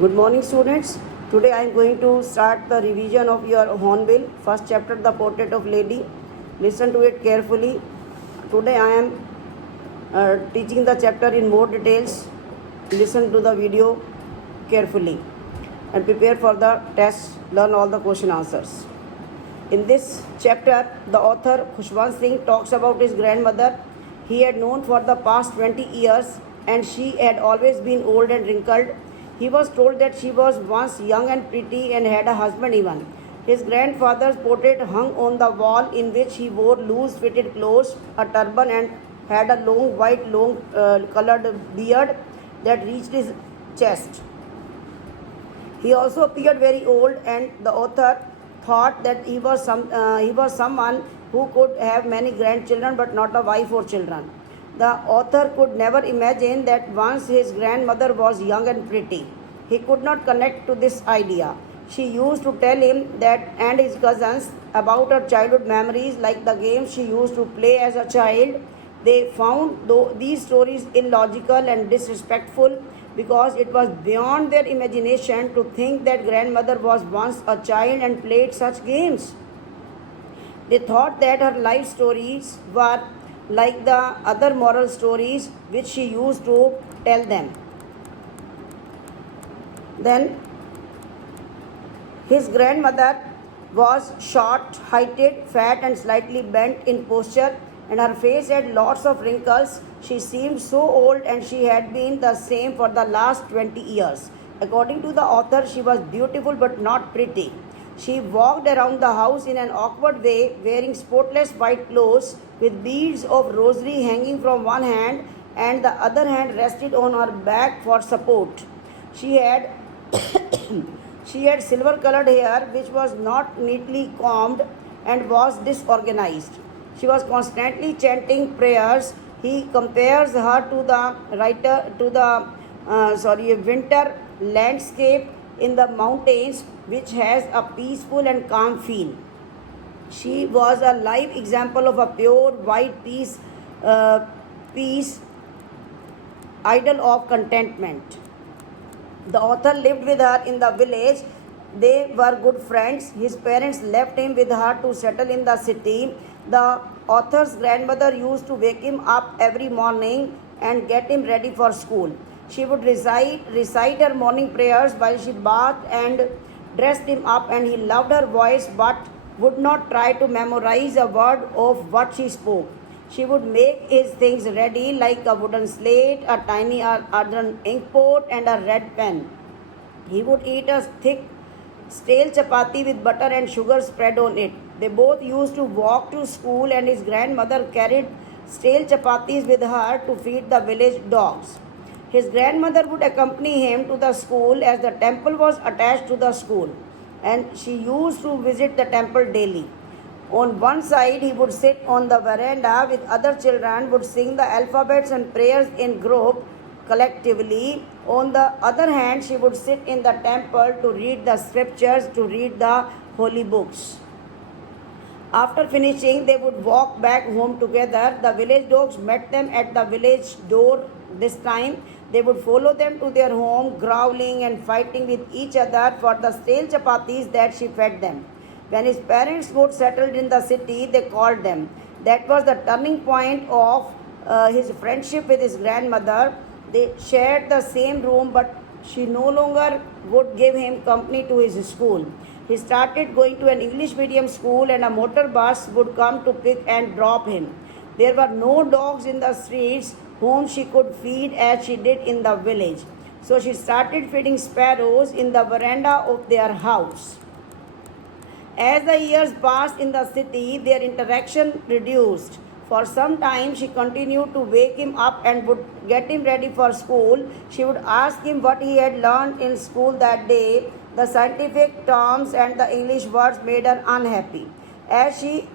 Good morning, students. Today I am going to start the revision of your Hornbill, first chapter, The Portrait of Lady. Listen to it carefully. Today I am teaching the chapter in more details. Listen to the video carefully and prepare for the test. Learn all the question answers. In this chapter, the author Khushwant Singh talks about his grandmother he had known for the past 20 years, and she had always been old and wrinkled. He was told that she was once young and pretty and had a husband even. His grandfather's portrait hung on the wall, in which he wore loose fitted clothes, a turban, and had a long white colored beard that reached his chest. He also appeared very old, and the author thought that he was someone who could have many grandchildren but not a wife or children. The author could never imagine that once his grandmother was young and pretty. He could not connect to this idea. She used to tell him that and his cousins about her childhood memories, like the games she used to play as a child. They found these stories illogical and disrespectful because it was beyond their imagination to think that grandmother was once a child and played such games. They thought that her life stories were like the other moral stories which she used to tell them. Then his grandmother was short, heighted, fat, and slightly bent in posture, and her face had lots of wrinkles. She seemed so old, and she had been the same for the last 20 years. According to the author, she was beautiful but not pretty. She walked around the house in an awkward way, wearing spotless white clothes with beads of rosary hanging from one hand, and the other hand rested on her back for support. She had she had silver colored hair which was not neatly combed and was disorganized. She was constantly chanting prayers. He compares her to the winter landscape in the mountains, which has a peaceful and calm feel. She was a live example of a pure white peace, idol of contentment. The author lived with her in the village. They were good friends. His parents left him with her to settle in the city. The author's grandmother used to wake him up every morning and get him ready for school. She would recite her morning prayers while she bathed and dressed him up, and he loved her voice but would not try to memorize a word of what she spoke. She would make his things ready, like a wooden slate, a tiny earthen ink pot, and a red pen. He would eat a thick, stale chapati with butter and sugar spread on it. They both used to walk to school, and his grandmother carried stale chapatis with her to feed the village dogs. His grandmother would accompany him to the school, as the temple was attached to the school, and she used to visit the temple daily. On one side, he would sit on the veranda with other children, would sing the alphabets and prayers in group collectively. On the other hand, she would sit in the temple to read the scriptures, to read the holy books. After finishing, they would walk back home together. The village dogs met them at the village door this time. They would follow them to their home, growling and fighting with each other for the stale chapatis that she fed them. When his parents got settled in the city, they called them. That was the turning point of his friendship with his grandmother. They shared the same room, but she no longer would give him company to his school. He started going to an English medium school, and a motor bus would come to pick and drop him. There were no dogs in the streets whom she could feed as she did in the village. So she started feeding sparrows in the veranda of their house. As the years passed in the city, their interaction reduced. For some time, she continued to wake him up and would get him ready for school. She would ask him what he had learned in school that day. The scientific terms and the English words made her unhappy. As she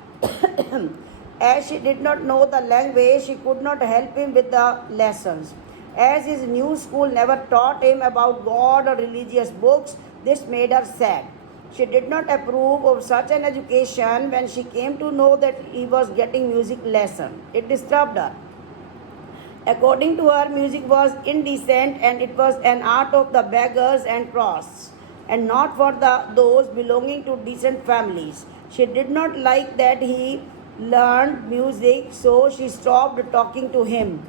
as she did not know the language, she could not help him with the lessons. As his new school never taught him about God or religious books, this made her sad. She did not approve of such an education when she came to know that he was getting music lesson. It disturbed her. According to her, music was indecent and it was an art of the beggars and prosts, and not for those belonging to decent families. She did not like that he learned music, so she stopped talking to him.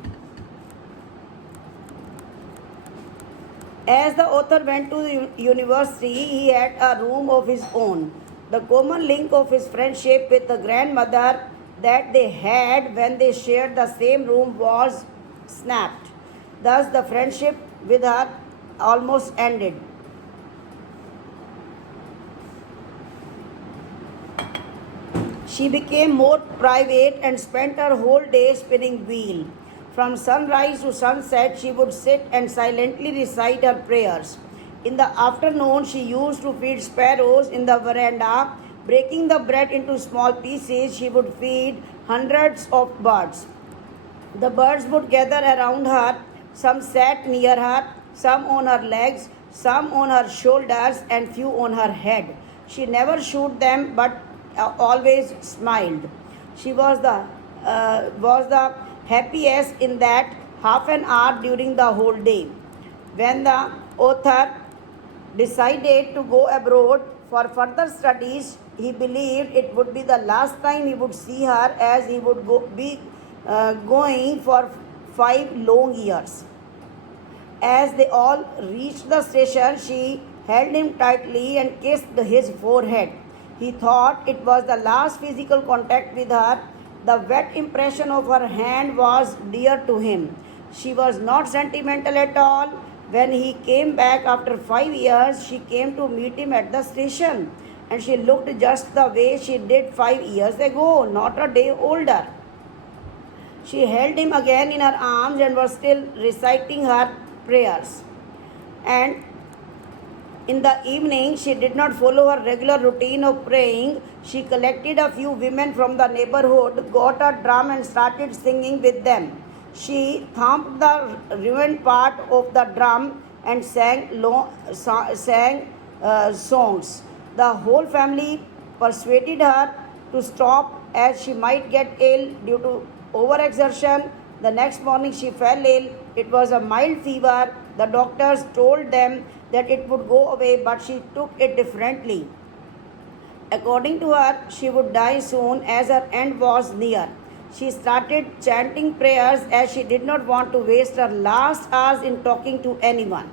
As the author went to the university, he had a room of his own. The common link of his friendship with the grandmother that they had when they shared the same room was snapped. Thus, the friendship with her almost ended. She became more private and spent her whole day spinning wheel. From sunrise to sunset, she would sit and silently recite her prayers. In the afternoon, she used to feed sparrows in the veranda. Breaking the bread into small pieces, she would feed hundreds of birds. The birds would gather around her. Some sat near her, some on her legs, some on her shoulders, and few on her head. She never shot them, but always smiled. She was the happiest in that half an hour during the whole day. When the author decided to go abroad for further studies, he believed it would be the last time he would see her, as he would be going for 5 long years. As they all reached the station, she held him tightly and kissed his forehead. He thought it was the last physical contact with her. The wet impression of her hand was dear to him. She was not sentimental at all. When he came back after 5 years, she came to meet him at the station, and she looked just the way she did 5 years ago, not a day older. She held him again in her arms and was still reciting her prayers. And in the evening, she did not follow her regular routine of praying. She collected a few women from the neighborhood, got a drum, and started singing with them. She thumped the ruined part of the drum and sang songs. The whole family persuaded her to stop, as she might get ill due to overexertion. The next morning, she fell ill. It was a mild fever. The doctors told them that it would go away, but she took it differently. According to her, she would die soon, as her end was near. She started chanting prayers, as she did not want to waste her last hours in talking to anyone.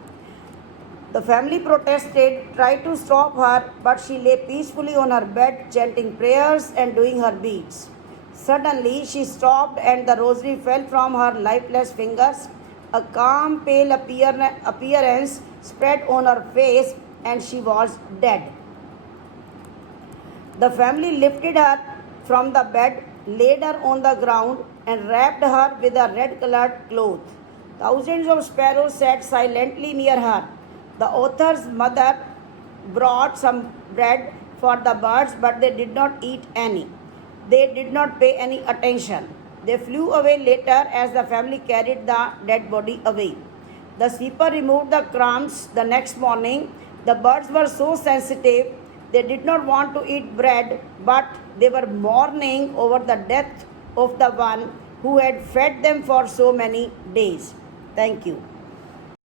The family protested, tried to stop her, but she lay peacefully on her bed, chanting prayers and doing her beads. Suddenly, she stopped, and the rosary fell from her lifeless fingers. A calm, pale appearance spread on her face, and she was dead. The family lifted her from the bed, laid her on the ground, and wrapped her with a red-colored cloth. Thousands of sparrows sat silently near her. The author's mother brought some bread for the birds, but they did not eat any. They did not pay any attention. They flew away later, as the family carried the dead body away. The sweeper removed the crumbs the next morning. The birds were so sensitive, they did not want to eat bread, but they were mourning over the death of the one who had fed them for so many days. Thank you.